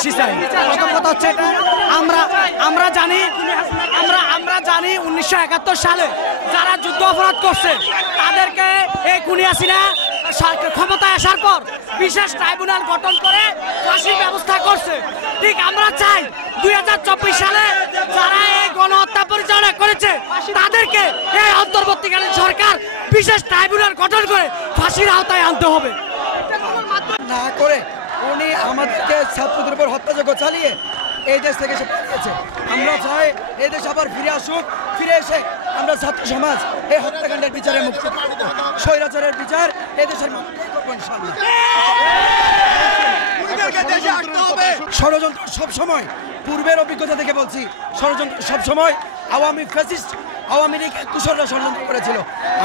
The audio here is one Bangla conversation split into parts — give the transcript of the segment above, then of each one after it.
ফাঁসি চাই। প্রথম কথা হচ্ছে আমরা জানি 1971 সালে যারা যুদ্ধ অপরাধ করছে তাদেরকে এই খুনি হাসিনা ক্ষমতায় আসার পর বিশেষ ট্রাইব্যুনাল গঠন করে ফাঁসির ব্যবস্থা করছে। ঠিক আমরা চাই 2024 সালে যারা এই গণহত্যা পরিচালনা করেছে তাদেরকে এই অন্তর্বর্তীকালীন সরকার বিশেষ ট্রাইব্যুনাল গঠন করে ফাঁসির আওতায় আনতে হবে। না করে উনি আমাদেরকে ছাত্রদের উপর হত্যাযজ্ঞ চালিয়ে এই দেশ থেকে সে পালিয়েছে। আমরা চাই এই দেশ আবার ফিরে আসুক, ফিরে এসে আমরা ছাত্র সমাজ এই হত্যাকাণ্ডের বিচারে মুক্তি পাবো, স্বৈরাচারের বিচার এই দেশের ষড়যন্ত্র সবসময় পূর্বের অভিজ্ঞতা থেকে বলছি, ষড়যন্ত্র সবসময় আওয়ামী লীগের দূষণরা ষড়যন্ত্র করেছিল।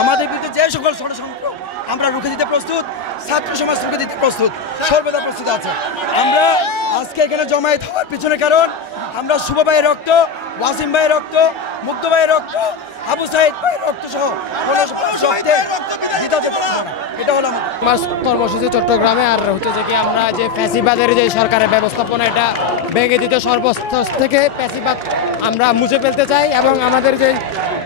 আমাদের বিরুদ্ধে যে সকল ষড়যন্ত্র আমরা রুখে দিতে প্রস্তুত, ছাত্র সমাজ রুখে দিতে প্রস্তুত, সর্বদা প্রস্তুত আছে। আমরা আজকে এখানে জমায়েত হওয়ার পিছনে কারণ আমরা শুভ ভাইয়ের রক্ত, ওয়াসিম ভাইয়ের রক্ত, মুগ্ধ ভাইয়ের রক্ত, আবু সাইদ ভাইয়ের রক্ত সহ এটা হলো কর্মসূচি চট্টগ্রামে। আর হচ্ছে যে কি আমরা যে ফ্যাসিবাদের যে সরকারের ব্যবস্থাপনা এটা ভেঙে দিতে সর্বস্তর থেকে ফ্যাসিবাদ আমরা মুছে ফেলতে চাই এবং আমাদের যে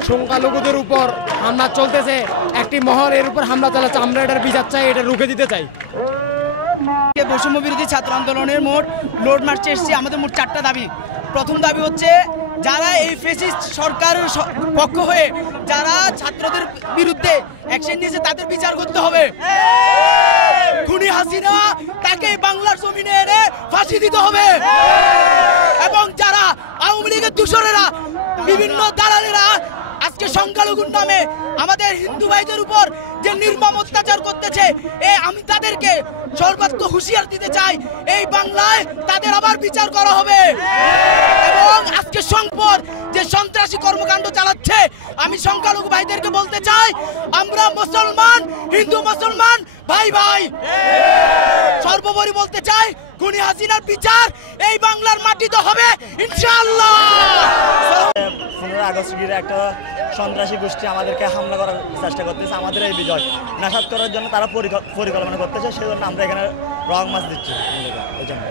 সংখ্যালঘুদের উপর হামলা চলতেছে, একটি মহল এর উপর হামলা চালাচ্ছে, আমরা এটার বিচার চাই, এটা রুখে দিতে চাই। বৈষম্য বিরোধী ছাত্র আন্দোলনের মোট রোড মার্চে এসেছি। আমাদের মোট 4টা দাবি। প্রথম দাবি হচ্ছে যারা এই ফ্যাসিস্ট সরকারের পক্ষ হয়ে যারা ছাত্রদের বিরুদ্ধে অ্যাকশন নিয়েছে তাদের বিচার করতে হবে। খুনি হাসিনা তাকে বাংলার জমিনে এনে ফাঁসি দিতে হবে এবং যারা আওয়ামী লীগের দূষণেরা বিভিন্ন দালালেরা আজকে সংখ্যালঘুর নামে আমাদের হিন্দু ভাইদের উপর যে নির্মম অত্যাচার করতেছে, আমি তাদেরকে সর্বাত্মক হুঁশিয়ার দিতে চাই, এই বাংলায় তাদের আবার বিচার করা হবে। এবং আজকে সম্পদ যে সন্ত্রাসী কর্মকাণ্ড চালাচ্ছে, আমি সংখ্যালঘু ভাইদেরকে বলতে চাই, আমরা মুসলমান, হিন্দু মুসলমান ভাই ভাই। সর্বোপরি বলতে চাই, খুনি হাসিনার বিচার এই বাংলার মাটিতে হবে ইনশাআল্লাহ। 15 আগস্ট ঘিরে একটা সন্ত্রাসী গোষ্ঠী আমাদেরকে হামলা করার চেষ্টা করতেছে। আমাদের এই বিজয় নাশাত করার জন্য তারা পরিকল্পনা করতেছে, সেজন্য আমরা এখানে রং মাছ দিচ্ছি এই জন্য।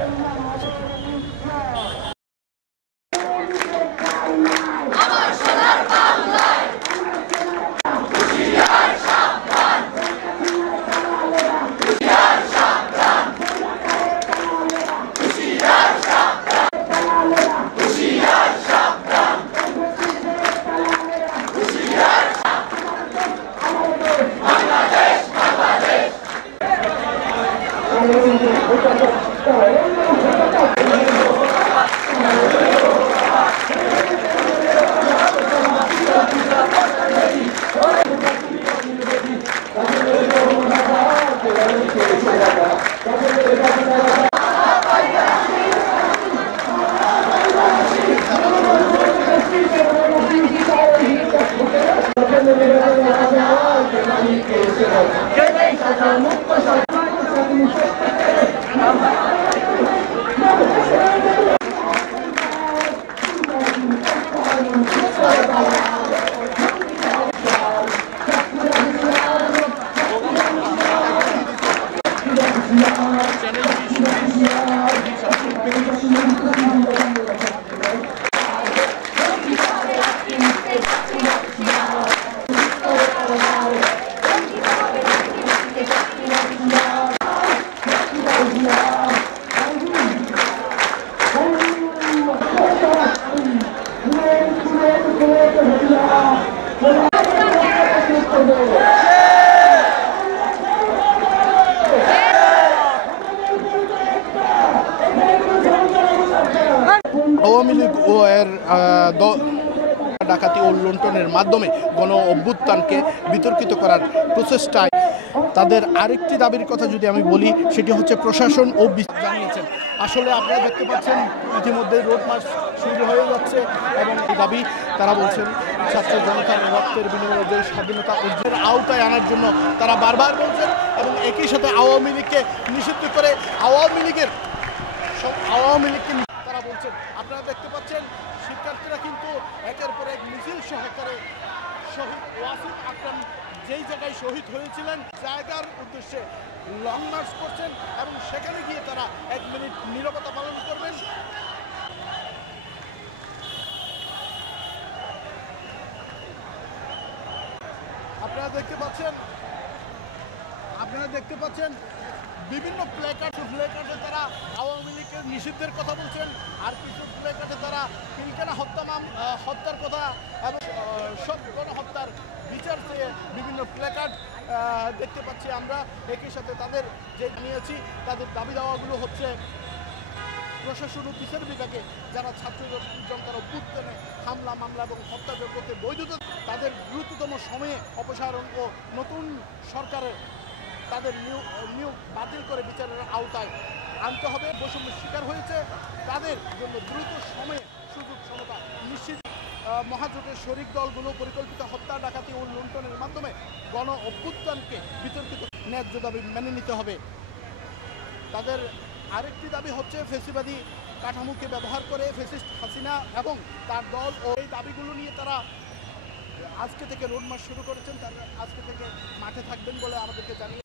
আওয়ামী লীগ ও এর ডাকাতি ও লুণ্ঠনের মাধ্যমে গণ অভ্যুত্থানকে বিতর্কিত করার প্রচেষ্টায় তাদের আরেকটি দাবির কথা যদি আমি বলি, সেটি হচ্ছে প্রশাসন ও জানিয়েছেন। আসলে আপনারা দেখতে পাচ্ছেন ইতিমধ্যে রোড মার্চ শুরু হয়ে যাচ্ছে এবং এই দাবি তারা বলছেন ছাত্র জনতার রক্তের বিনিময়ে যে স্বাধীনতা অর্জনের আওতায় আনার জন্য তারা বারবার বলছেন এবং একই সাথে আওয়ামী লীগকে নিষিদ্ধ করে আওয়ামী লীগকে তারা বলছেন। আপনারা দেখতে পাচ্ছেন শিক্ষার্থীরা কিন্তু একের পর এক মিছিল সহকারে শহীদ ওয়াসিম আকরাম যেই জায়গায় শহীদ হয়েছিলেন জায়গার উদ্দেশ্যে লং মার্চ করছেন এবং সেখানে গিয়ে তারা 1 মিনিট নীরবতা পালন করবেন। দেখতে পাচ্ছেন বিভিন্ন প্লেকার্ডে তারা আওয়ামী লীগের নিষিদ্ধের কথা বলছেন, আর কিছু প্লেকার্ডে তারা পিলখানা হত্যার কথা এবং সব গণহত্যার বিচার চেয়ে বিভিন্ন প্লেকার্ড দেখতে পাচ্ছি আমরা। একই সাথে তাদের যে নিয়েছি তাদের দাবি দাওয়াগুলো হচ্ছে প্রশাসন ও বিচার বিভাগে যারা ছাত্র জনতার অভ্যুত্থানে হামলা মামলা এবং হত্যাযজ্ঞকে বৈধতা তাদের দ্রুততম সময়ে অপসারণ ও নতুন সরকারের তাদের নিয়োগ বাতিল করে বিচারের আওতায় আনতে হবে। বৈষম্য শিকার হয়েছে তাদের জন্য দ্রুত সময়ে সুযোগ সমতা নিশ্চিত। মহাজোটের শরিক দলগুলো পরিকল্পিত হত্যা ডাকাতি ও লুণ্ঠনের মাধ্যমে গণ অভ্যুত্থানকে বিতর্কিত ন্যায্য দাবি মেনে নিতে হবে। তাদের আরেকটি দাবি হচ্ছে ফ্যাসিবাদী কাঠামোকে ব্যবহার করে ফ্যাসিস্ট হাসিনা এবং তার দল ও এই দাবিগুলো নিয়ে তারা আজকে থেকে রোড মার্চ শুরু করেছেন। তারা আজকে থেকে মাঠে থাকবেন বলে আমাদেরকে জানিয়ে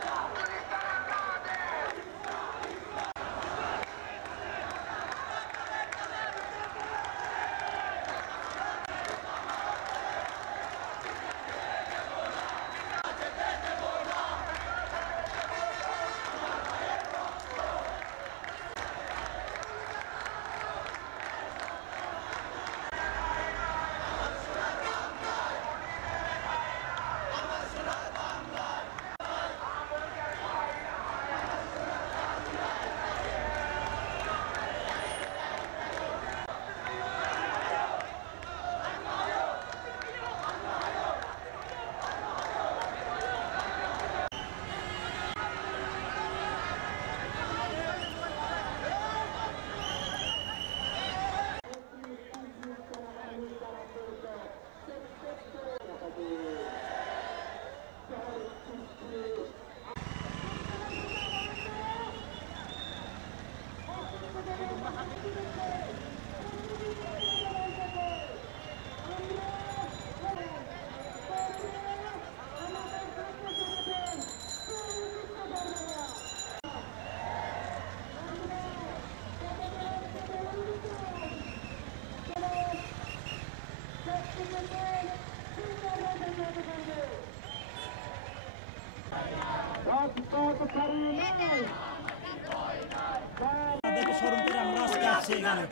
তাদেরকে স্মরণ করে আমরা আজকে আসছি এখানে।